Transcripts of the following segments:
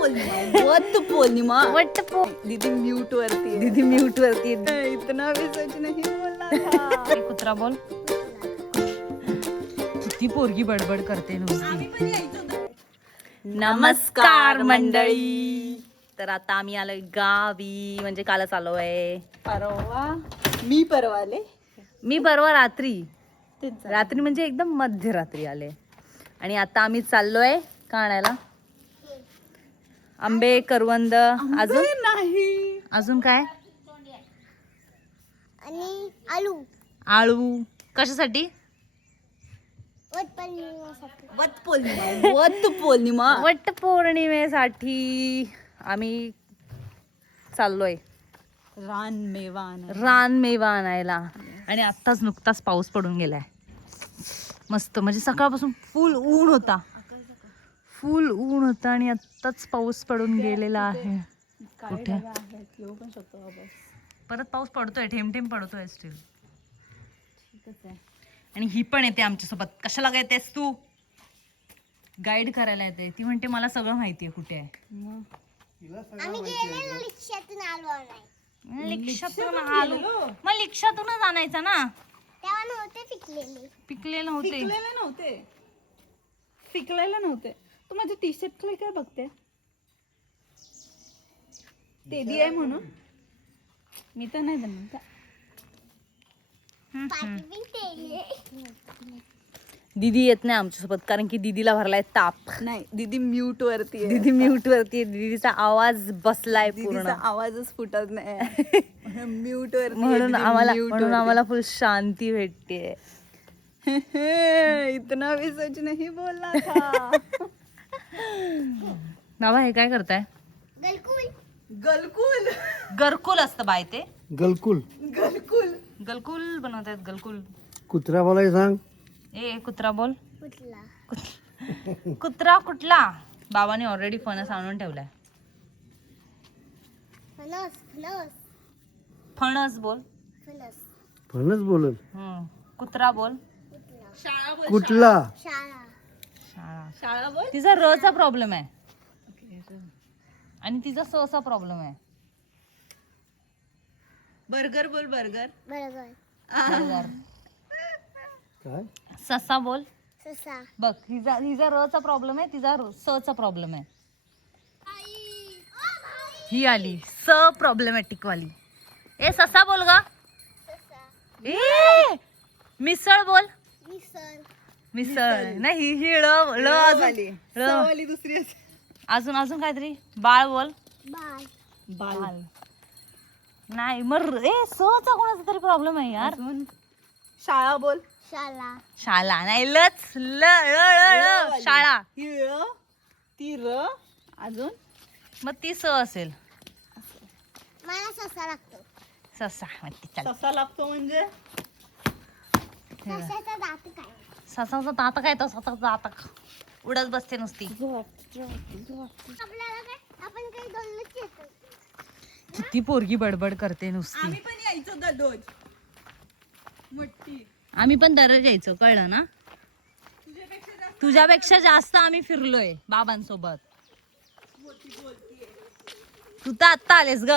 वट दीदी म्यूट वरती इतना भी सच नहीं बोलना था. कुत्रा बोल. किती पोरगी बडबड करते नुसती. नमस्कार मंडळी. तर आता आम्ही आलोय गावी, म्हणजे कालच आलोय. मी परवा रात्री म्हणजे एकदम मध्यरात्री आले. आणि आता आम्ही चाललोय का आणायला आंबे, करवंद, अजून नाही अजून काय, आणि आलू आळू. कशासाठी? वट पौर्णिमेसाठी आम्ही चाललोय रानमेवा आणायला. आणि आत्ताच नुकताच पाऊस पडून गेलाय मस्त. म्हणजे सकाळपासून फुल ऊन होता आणि आत्ताच पाऊस पडून गेलेला आहे. कुठे परत पाऊस पडतोय, थेंब पडतोय स्टील. आणि ही पण येते आमच्यासोबत. कशाला येतेस तू? गाईड करायला येते. ती म्हणते मला सगळं माहितीये कुठे आहे. आम्ही गेलेलो रिक्षातून आलो नाही. रिक्षातून आलो मग रिक्षातूनच आणायचं ना. तेव्हा नव्हते पिकलेले पिकलेले नव्हते. तू माझ्या टी शर्ट काय बघते? तेदी आहे म्हणून मी तर नाही देणार. दीदी येत नाही आमच्यासोबत कारण की दीदीला भरलाय ताप. नाही, दीदी म्यूट वरती आहे. दीदीचा आवाज बसलाय पूर्ण. आवाजच फुटत नाही. म्यूट वरती म्हणून आम्हाला फुल शांती भेटते. इतना भी सच नहीं बोलना था. बाबा हे काय करताय? गरकुल असतं बाय ते. गलकुल गलकुल बनवतायत. गलकुल. कुत्रा बोलाय सांग. ए कुत्रा बोल. कुत्रा कुठला? बाबाने ऑलरेडी फणस आणून ठेवलाय. फणस बोल. फणस बोलल. कुत्रा बोल. कुठला? शाळा बोल. तिचा र चा प्रॉब्लेम आहे आणि तिचा स चा प्रॉब्लेम आहे. बर्गर बोल. बर्गर. काय? ससा बोल. बघ हिचा र चा प्रॉब्लेम आहे, तिचा स चा प्रॉब्लेम आहे. ही आली स प्रॉब्लेमॅटिक वाली. ए ससा बोल ग. ए मिसळ बोल. मिसळ नाही. ही वाली दुसरी अजून काहीतरी. बाळ बोल. बाल. नाही मग ए स चा कोणाचा तरी प्रॉब्लेम आहे यार. शाळा बोल. शाळा नाही. लच ल शाळा. ती र. अजून मग ती स असेल. मला ससा लागतो. ससा लागतो म्हणजे ससाचा दात काय? ससाचा दात काय? तसा दात उडत बसते नुसती. आपल्याला काय? आपण काही दोनच येतो. किती पोरगी बडबड करते नुसती. आम्ही पण यायचो दररोज. आम्ही पण दररोज यायचो, कळलं ना. तुझ्यापेक्षा जास्त आम्ही फिरलोय बाबांसोबत. तू तर आत्ता आलेस ग.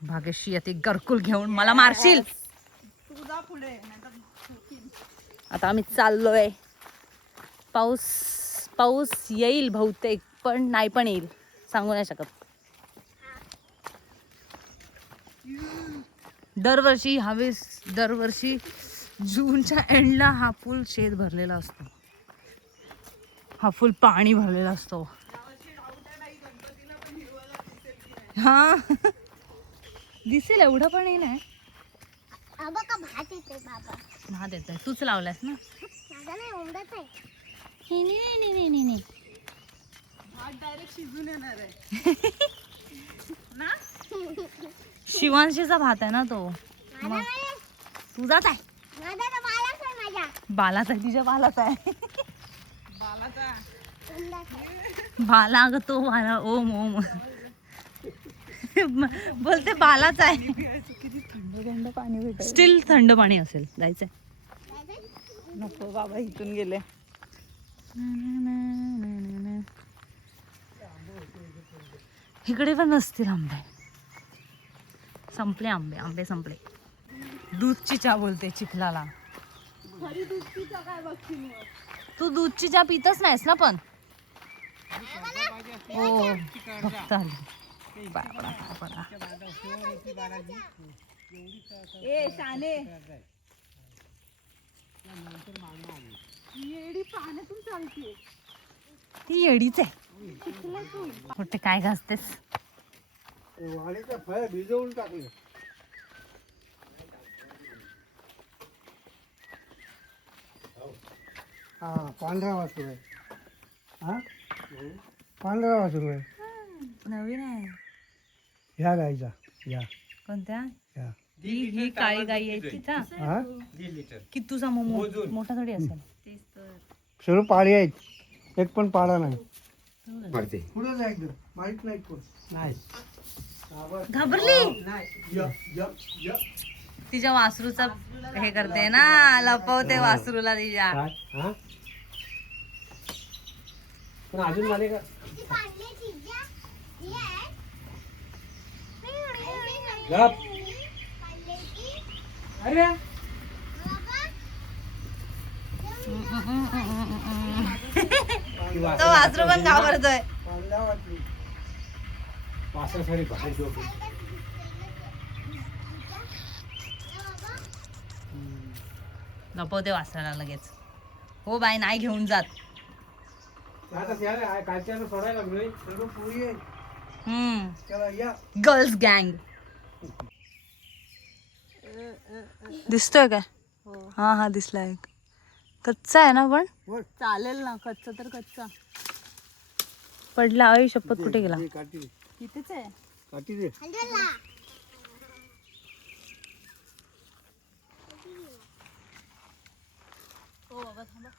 भाग्यश्री येते गरकुल घेऊन. मला मारशील. आता आम्ही चाललोय. पाऊस येईल बहुतेक, पण नाही पण येईल, सांगू नाही शकत. दरवर्षी जूनच्या एंडला हा फुल शेत भरलेला असतो. हा फुल पाणी भरलेला असतो. हा दिसेल एवढं पण नाही. भात येते बाबा. भात येतोय. तूच लावलास ना. माझा नाही ओढत आहे. नाही. भात डायरेक्ट शिजून येणार आहे ना. शिवांशीचा भात आहे ना तो. तुझाच आहे. बालाचा आहे. तिच्या बालाचा आहे. बाला ग तो बाला. ओम बोलते बालाचा आहे. थंड पाणी भेटेल. स्टील थंड पाणी असेल. जायचंय. नको बाबा, इथून गेले. इकडे पण नसतील आंबे. संपले आंबे, आंबे संपले. दूधची चहा बोलते चिखलाला. तू दूधची चहा पितच नाहीस ना पण. हो फक्त आली. बापडा, बापडा. ए शाने येडी पाण्यातून चालते. ती येडीच आहे. कुठे काय घासतेस? वाडीचं फळ भिजवून टाकले. हा पांढरा वासरू आहे. हा पांढरा वासरू आहे. नवीन आहे. ह्या गाईचा या कोणत्या? या ही काळी गाई आहे तिचा. हा की तुझा मोठा थोडी असेल. सर्व पाळी आहेत. एक पण पाडा नाही. पुढे जा एकदम. माहित नाही कोण नाही. घाबरली. तिच्या वासरूचा हे करते ना, लपवते वासरूला तिच्या. पण अजून मला का ती पाण्याची ज्या ही आहे. गप. पाण्याची अरे तो वासरू पण घाबरतोय. पांढरा वासरू वासासाठी बाहेर झोप. लपवते वासराला लगेच. हो बाई नाही घेऊन जात. कालच्या सोडायला लागलोय. सर्व पोळी आहे. चला या. गर्ल्स गँग दिसतोय काय? हा हा दिसलाय. कच्चा आहे ना पण. चालेल ना. कच्चा तर कच्चा. पडला. आई शपथ कुठे गेला? दे, काठी दे. इथेच आहे. काठी दे. हलला. हो बाबा थांबा.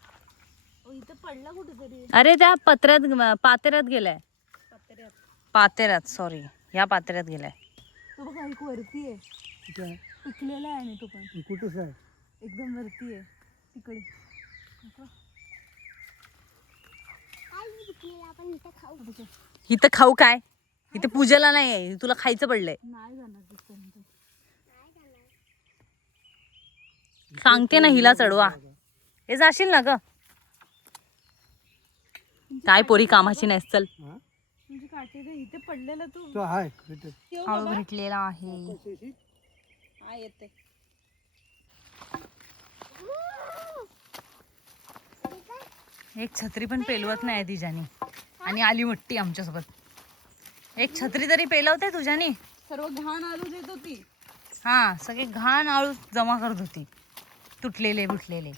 ओ इथे पडला कुठेतरी. अरे त्या पातेऱ्यात गेलाय. पातेऱ्यात सॉरी, या पातेऱ्यात गेलाय. तो बघा एक वरती आहे. कुठे आहे? पिकलेला आहे आणि तो पण कुठंच आहे. एकदम वरती आहे तिकडे. काय विकलेलं आपण इथं खाऊ. इथं खाऊ काय? इथे पूजेला नाही आहे. तुला खायचं पडलंय. नाही जाणार तिथपर्यंत. सांगते ना हिला चढवा. हे जाशील ना ग. काय पोरी कामाची नाहीस. चल. हा? तुझी काठी दे. इथे पडलेला तू. तो आहे भेटत. ठेव हळू बाबा. भेटलेला आहे. हा येते. एक छत्री पण पेलवत नाही तिच्यानी. आणि आली वट्टी आमच्यासोबत. एक छत्री तरी पेलवते तुझ्यानी. सर्व घाण आलू देत होती. हा सगळे घाण आळू जमा करत होती. तुटलेले बुटलेले.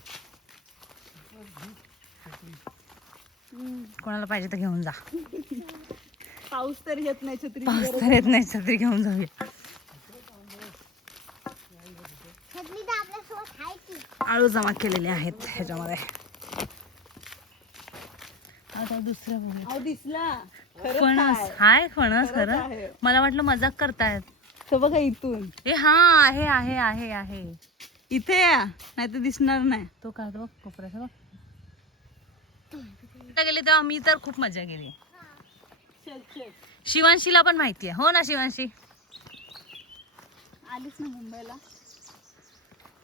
कोणाला पाहिजे तर घेऊन जा. पाऊस तर येत नाही. छत्री पाऊस तर येत नाही. छत्री घेऊन जाऊया. छत्री तर आपल्यासोबत आहे की. आळू जमा केलेले आहेत ह्याच्यामध्ये. आता दुसरं बघूया. अहो दिसला. खरंच फणस आहे. हाय. फणस खरंच खरं. आहे. मला वाटलं मजाक करतायत. तो बघा इथून. ए हा आहे आहे आहे आहे. इथे या नाही तर दिसणार नाही. तो काय बघ कोपऱ्याचा बघ. गेले तेव्हा मी तर खूप मजा केली. चल चल. शिवांशीला पण माहिती आहे. हो ना शिवांशी? आलीस ना मुंबईला.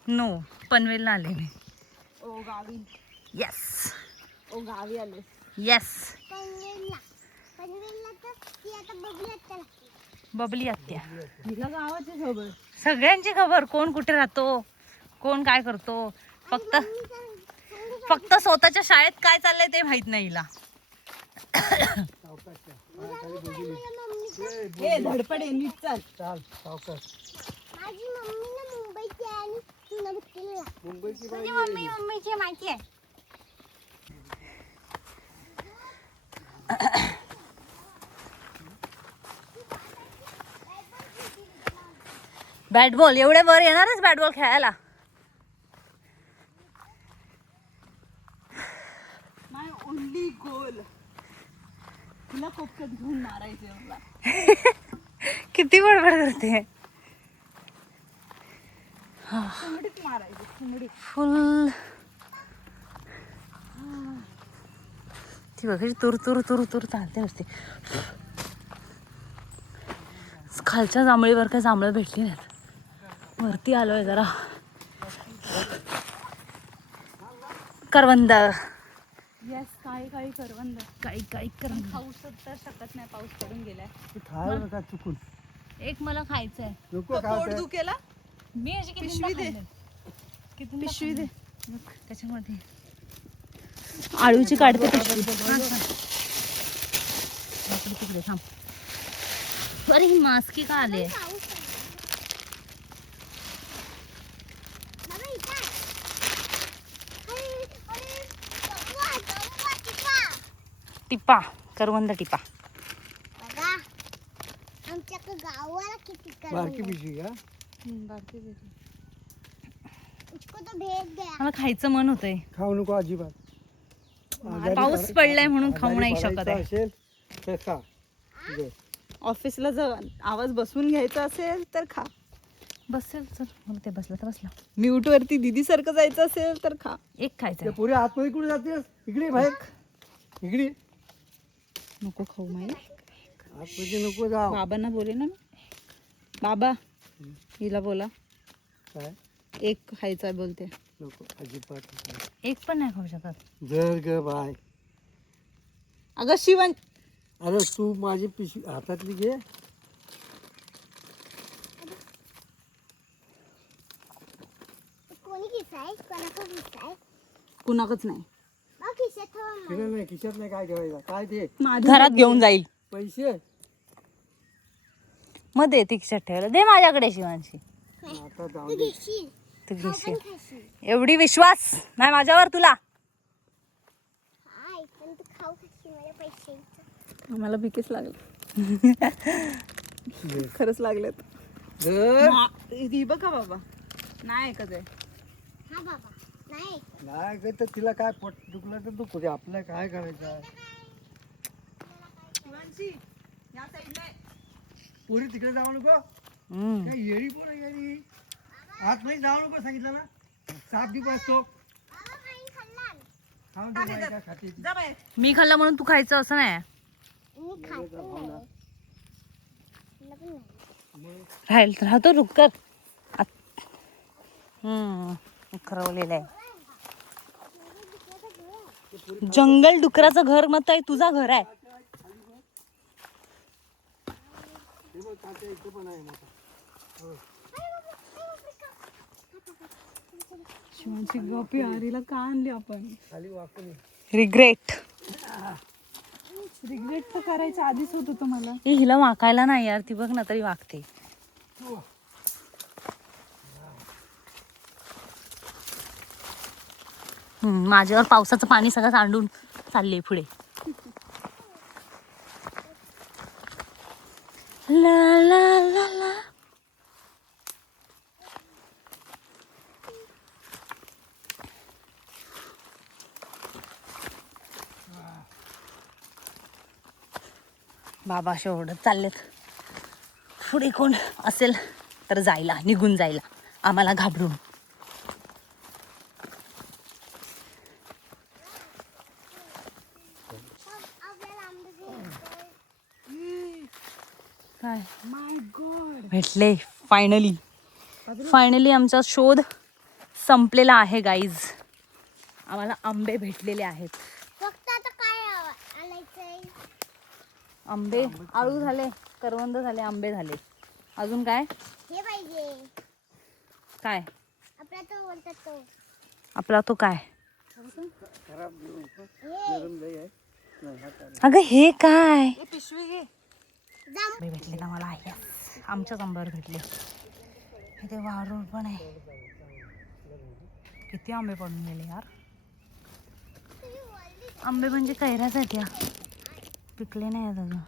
नो पनवेलला आले मी. ओ गावी. येस ओ गावी आले. येस. पनवेलला. पनवेलला तर ती आता बघूयात त्याला. बबली आत्या. हिला गावाची खबर. सगळ्यांची खबर. कोण कुठे राहतो, कोण काय करतो. फक्त स्वतःच्या शाळेत काय चाललंय ते माहित नाही हिला. ए धडपड नीट चाल. चाल सावकाश. माझी मम्मी ना मुंबईची आहे आणि तुला बघितलेला. मुंबईची बाई तुझी मम्मी मुंबईची माहिती आहे. बॅट बॉल एवढे वर येणारच बॅट बॉल खेळायला. माय ओनली गोल. तुला कोपऱ्यात घेऊन मारायचे मला. किती बडबड करते. चिमडीत मारायचे. चिमडीत. फुल ती बघायची तुर तुर तुर तुर चालते नुसती. खालच्या जांभळीवर काय जांभळं भेटली नाहीत. वरती आलोय जरा. करवंद. येस, काळी काळी करवंद. काही काही करवंद. खाऊ तर शकत नाही, पाऊस पडून गेलाय. खायला नका चुकून. एक मला खायचंय. नको पोट खाऊ दुखेला. मी अशी पिशवी दे. पिशवी दे. त्याच्यामध्ये आळूची काढते पिशवी. तिकडे थांब. अरे ही मास्की का आले? टिपा, करवंद टिपा. बघा आमच्या गावाला किती बारकी पिशवी का? उसको तो भेज द्या. मला खायचं मन होतंय. खाऊ नको अजिबात. आजारी पाऊस पडाय- पडलाय म्हणून खाऊ आजारी नाही शकत पडायचं आहे. असेल तर खा. दे. ऑफिसला जर आवाज बसून घ्यायचा असेल तर खा. बसेल चल, मला ते बसला तर बसला. म्यूट वरती दीदी सारखं जायचं असेल तर खा. एक खायचं ते पुढे आतमध्ये कुठे जातेस? इकडे बाहेर. इकडे नको खाऊ माही. आतमध्ये नको जाऊ. बाबांना बोले ना मी. बाबा हिला बोला, काय एक खायचा बोलते. नको अजिबात नको. एक पण नाही खाऊ शकत. जर ग बाय. अगं शिवण, अरे तू माझी पिशवी हातातली घे. कोणी खिसाय कोणाचा खिसाय कुणाकच नाही. मग खिशात ठेवा मग. तिला नाही खिशात नाही. काय ठेवायचं? काय ते घरात घेऊन जाईल. पैसे मग दे ती खिशात ठेवायला. दे माझ्याकडे शिवांशी. आता जाऊ तू दे. घेशील, तू खाऊ घेशील. पण खाशील. एवढी विश्वास नाही माझ्यावर तुला. हाय पण तू खाऊ खाशील माझ्या पैशांचं. आम्हाला भीतीच लागली. खरंच लागलेत. जर ही बघा बाबा, नाही ऐकत आहे. हा बाबा नाही नाही ग तर तिला काय पोट दुखलं तर दुखू दे. आपलं काय करायचं? या साईडला पुरी तिकडे जाऊ नको. हम्म. काय येडी पोर आहे येडी. आतमध्ये जाऊ नको सांगितलं ना. साप बी बसतो. बाबा काही खाल्ला खाऊन दे बाई, काय खाते ती. जा बाहेर. मी खाल्लं म्हणून तू खायचं असं नाही. मी खात पण नाही. खाल्लं पण नाही. राहतो डुक्कर. खरवलेलं आहे. जंगल डुकराचं घर मग आहे, तुझा घर आहे. हे बघ, तात्या इथं पण आहे मोठा. शिवांची गपी हरीला का आणली आपण? खाली वाकून ये. रिग्रेट. रिग्रेट तर करायचं आधीच होत होतं मला. हिला वाकायला नाही यार, ती बघ ना तरी वागते. माझ्यावर पावसाचं पाणी सगळं सांडून चालले पुढे. ला ला ला ला. बाबा असे ओढत चाललेत. पुढे कोण असेल तर जायला, निघून जायला आम्हाला घाबरून. आपल्याला आंबे घ्यायचे. काय माय गॉड. भेटले फायनली. फायनली आमचा शोध संपलेला आहे गाईज. आम्हाला आंबे भेटलेले आहेत. फक्त आता काय आणायचंय? आंबे आळू झाले, करवंद झाले, आंबे झाले. अजून काय हे पाहिजे काय आपला तो बोलतात तो. आपला तो काय? खराब देऊ नको. हे गरम लई आहे. नाही, हात आला. अगं हे काय? ए पिशवी घे. जाम आंबे भेटले ना मला. आमच्याच आंब्यावर भेटले. इथे वारूळ पण आहे. किती आंबे पडून गेले यार. आंबे म्हणजे कैऱ्याच आहेत या, पिकले नाही आहेत अजून.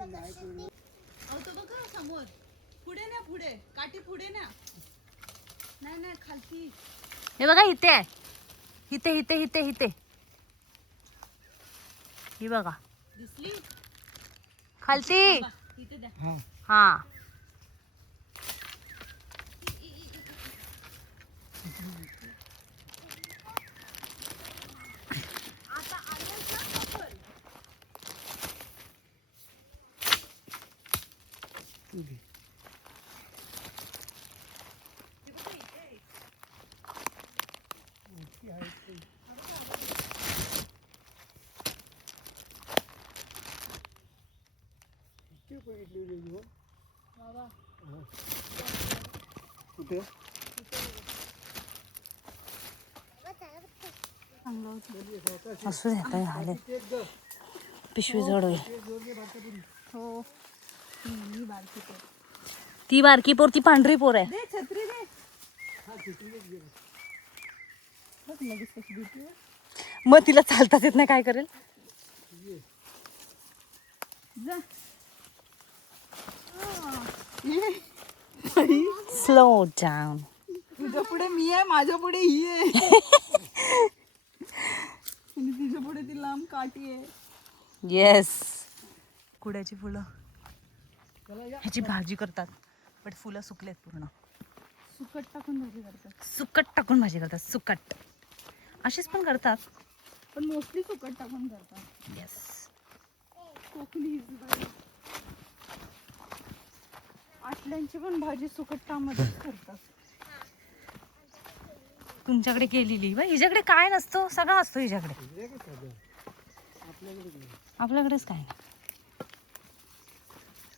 अहो तो बघा समोर. पुढे ना, पुढे काठी पुढे ना. नाही नाही खालती. हे बघा इथे आहे. इथे इथे इथे इथे ही बघा दिसली? खालती. इथे द्या. हा. हा कुठे असू दे काही हाले पिशवी जड होईल. हो ही बारकी पोर. ती बारकी पोर ती पांढरी पोर आहे. दे छत्री दे. बघ लगेच कशी देते. मग तिला चालताच येत नाही काय करेल. जा. Slow down. तुझ्या पुढे मी आहे माझ्या पुढे ही आहे आणि तिच्या पुढे ती लांब काठी आहे. येस. कुड्याची फुलं ह्याची भाजी करतात बट फुलं सुकलेत पूर्ण. सुकट टाकून भाजी करतात सुकट टाकून भाजी करतात. सुकट अशीच पण करतात. पण मोस्टली सुकट टाकून करतात. येस. कोकणी आटल्यांची पण भाजी सुकटामध्येच करतात. तुमच्याकडे केलेली बाई हिच्याकडे काय नसतो सगळं असतो हिच्याकडे. आपल्याकडेच काय नाही.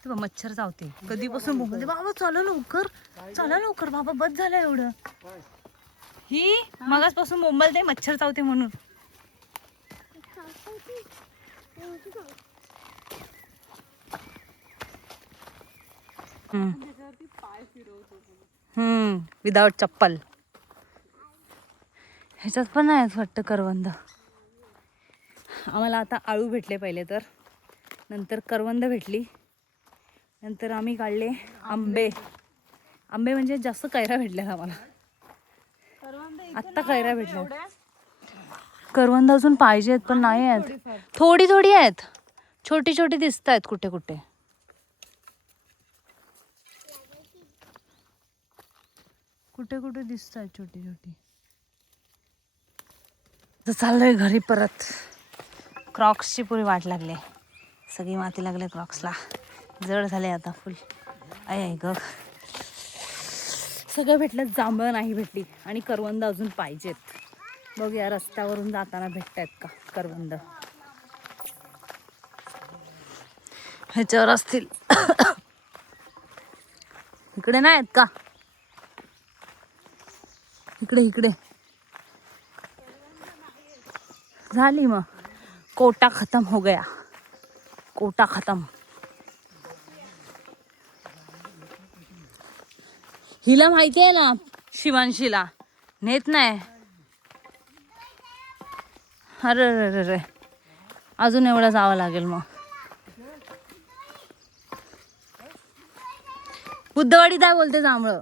तेव्हा मच्छर चावते कधीपासून बोंबलते बाबा चला लवकर चला लवकर बाबा बस झालं एवढं. ही मगाचपासून बोंबलते मच्छर चावते म्हणून. विदाउट चप्पल. ह्याच्यात पण नाही वाटतं करवंद. आम्हाला आता आळू भेटले पहिले तर नंतर करवंद भेटली नंतर आम्ही काढले आंबे. आंबे म्हणजे जास्त कैऱ्या भेटल्या आम्हाला. आत्ता कैऱ्या भेटल्या. करवंद अजून पाहिजेत पण नाही आहेत. थोडी थोडी आहेत. छोटी छोटी दिसत आहेत कुठे कुठे. कुठे कुठे दिसत आहेत छोटी छोटी. तर चाललोय घरी परत. क्रॉक्सची पुरी वाट लागली. सगळी माती लागली क्रॉक्सला. जड झाले आता फुल. आई ग सगळं भेटलं. जांभळं नाही भेटली आणि करवंद अजून पाहिजेत. बघ या रस्त्यावरून जाताना भेटतायत का करवंद. ह्याच्यावर असतील. इकडे नाही आहेत का. इकडे इकडे झाली मग. कोटा खत्म हो गया. कोटा खत्म. हिला माहिती आहे ना शिवांशीला नेत नाही. अरे रे रे अजून एवढं जावं लागेल मग. बुद्धवाडी काय बोलते जांभळं.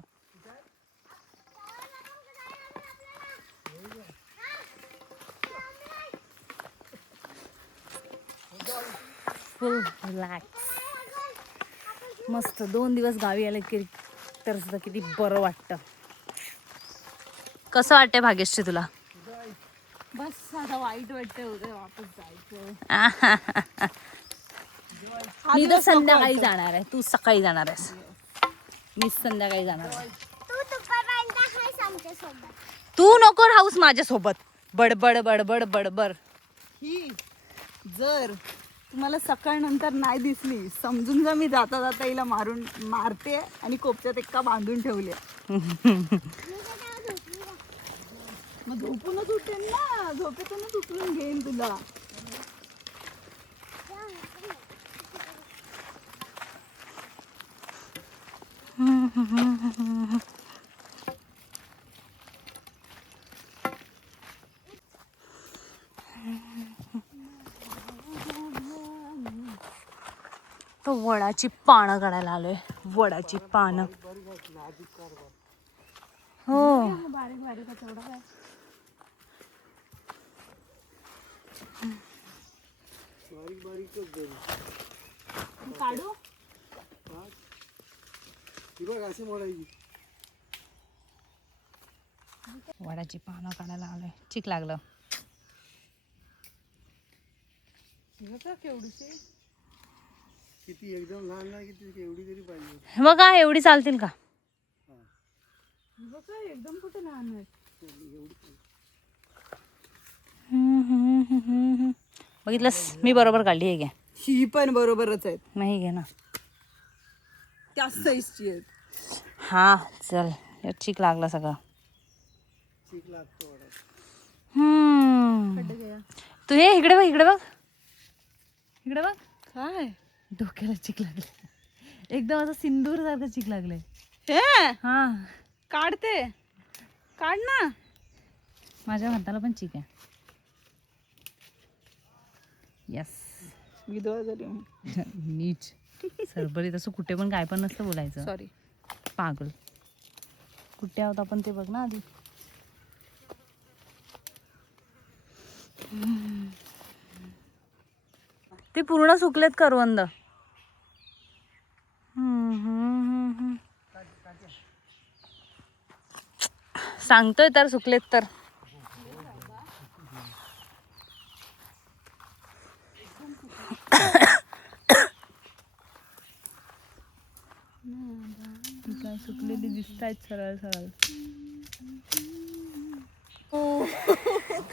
फुल रिलॅक्स मस्त. 2 दिवस गावी आले की तर सुद्धा किती बरं वाटतं. कसं वाटतंय भाग्यश्री तुला. बस आता वाईट वाटतंय उद्या वापस जायचं. मी तर संध्याकाळी जाणार आहे. तू सकाळी जाणार आहेस. मी संध्याकाळी जाणार आहे. तू दुपारपर्यंत आहेस आमच्यासोबत. तू नको राहूस माझ्यासोबत. बडबड बडबड बडबड. ही जर तुम्हाला सकाळ नंतर नाही दिसली समजून जा मी जाता जाता हिला मारते आणि कोपच्यात एका बांधून ठेवले. मग झोपूनच उठेल ना. झोपेतूनच उचलून घेईन तुला. तो वडाची पानं काढायला आलोय. वडाची पानं. हो बारीक बारीक तेवढा काय काढू. वडाची पानं काढायला आलोय. चिक लागलं. केवढीशी किती एकदम लहान नाही, किती एवढी तरी पाहिजे. बघा एवढी चालतील का? बघा एकदम कुठे लहान आहे. बघितलंस मी बरोबर काढली आहे घ्या. ही पण बरोबरच आहेत. नाही घे ना. त्याच साईजची आहेत. हा चल यात चिक लागला सगळं. चीक लागतो वड्यात. तू हे इकडे बघ इकडे बघ इकडे बघ. काय डोक्याला चिक लागले. एकदम असं सिंदूर सारखं चिक लागले. हे हा काढते. काढ ना. माझ्या हाताला पण चिक आहे. यस. विधवा झाली. नीच सरबरी. तसं कुठे पण काय पण नसतं बोलायचं. सॉरी. पागल. कुठे आहोत आपण ते बघ ना आधी. ते पूर्ण सुकलेत करवंद. सांगतोय तर सुकलेत तर. काय सुकलेली दिसतायत सरळ सरळ.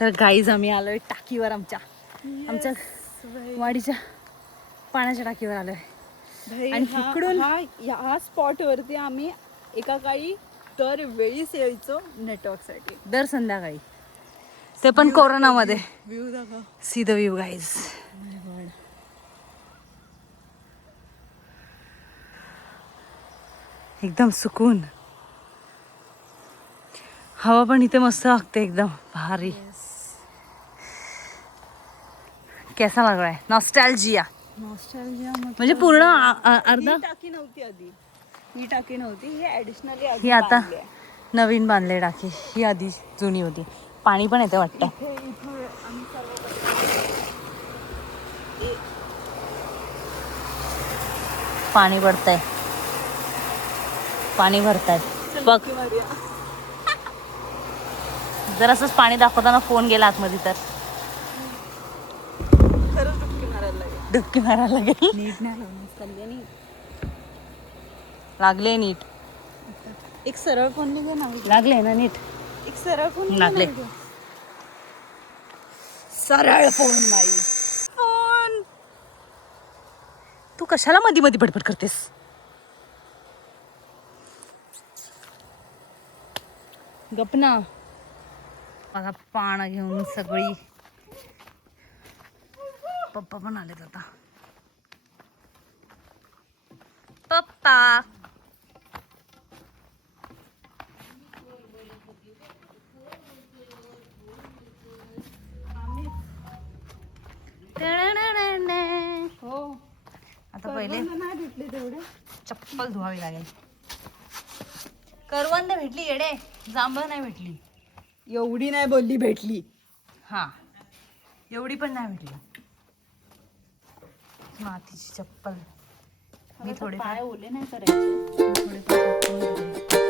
तर गाईज आम्ही आलोय टाकीवर. आमच्या वाडीच्या पाण्याच्या टाकीवर आलोय. आणि इकडून ह्या स्पॉट वरती आम्ही एका काळी दरवेळीच यायचो नेटवर्क साठी. दर संध्याकाळी. ते पण कोरोनामध्ये. व्ह्यू दाखव. See the view guys. एकदम सुकून. हवा पण इथे मस्त वागते एकदम भारी. कैसा लग रहा है? नॉस्टॅल्जिया. नॉस्टॅल्जिया म्हणजे पूर्ण अर्धा. ही टाकी नव्हती आधी. ही टाकी नव्हती. ही ऍडिशनली ही आता नवीन बांधले टाकी. ही आधी जुनी होती. पाणी पण येते वाटतं. पाणी पडतंय. पाणी भरताय बघ. जर असंच पाणी दाखवताना फोन गेला आतमध्ये तर खरंच डुबकी मारायला लागेल. डुबकी मारायला लागेल. नीट नाही लावून लागले नीट. एक सरळ फोन घे ना. लागले ना नीट. एक सरळ फोन लागले. सरळ फोन नाही. फोन. तू कशाला मध्ये मध्ये पटपट करतेस? गपना. बघा पानं घेऊन सगळी. पप्पा पण आलेत आता. पप्पा हो. आता पहिले नाही भेटले तेवढे. चप्पल धुवावी लागेल. करवंद भेटली येडे. जांभळ नाही भेटली. एवढी नाही बोलली भेटली. हा एवढी पण नाही भेटली. मातीची चप्पल. मी थोडे पाय ओले नाही करायचे. थोडे